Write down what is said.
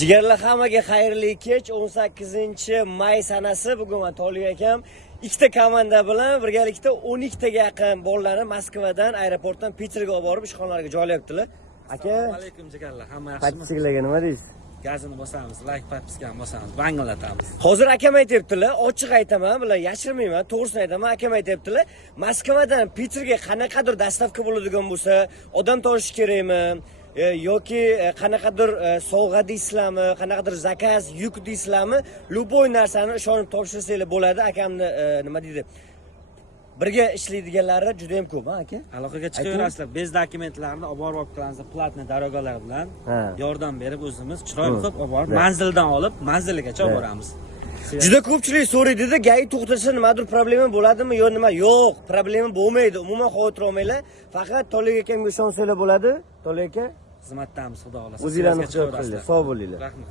Jigarlar hammaga xayrli kech. 18-may sanasi. Bugun men Tolib akam ikkita komanda bilan birgalikda 12 taga yaqin bolalarni Moskvadan aeroportdan Peterga olib borib ishxonalarga joylayaptilar. Aka, assalomu alaykum jigarlar. Hamma yaxshimi? Podpiskalarga nima deysiz? Gazini bosamiz, like podpiskani bosamiz, banglatamiz. Hozir akam aytibdilar, ochiq aytaman, bular yashirmayman, to'g'risini aytaman. Akam aytibdilar, Moskvadan Peterga qanaqadir dastavka bo'ladigan bo'lsa, odam topish kerakmi? Yoki qanaqadir sovg'a deysizlarmi, qanaqadir zakaz, yuk deysizlarmi, любой narsani ishonib topshirsanglar bo'ladi. Akamni nima deydi? Birga ishlaydiganlari juda ham ko'p, aka. Aloqaga chiqaverasizlar. Bez dokumentlarni olib borib qilamiz, platniy darogalar bilan yordam berib o'zimiz chiroyli qilib olib borib, manzildan olib, manziligacha olib boramiz. Juda ko'pchilik so'raydida, gai to'xtasa nimadir problema bo'ladimi yo nima? Yo'q, problema bo'lmaydi. Umuman xavotir olmanglar. Faqat Tolib akamga ishonsanglar bo'ladi. Tolib aka, Xizmatdamiz, xudo xolasa. o'zingizlarni qilyapsizlar. Sog' bo'linglar. Rahmat.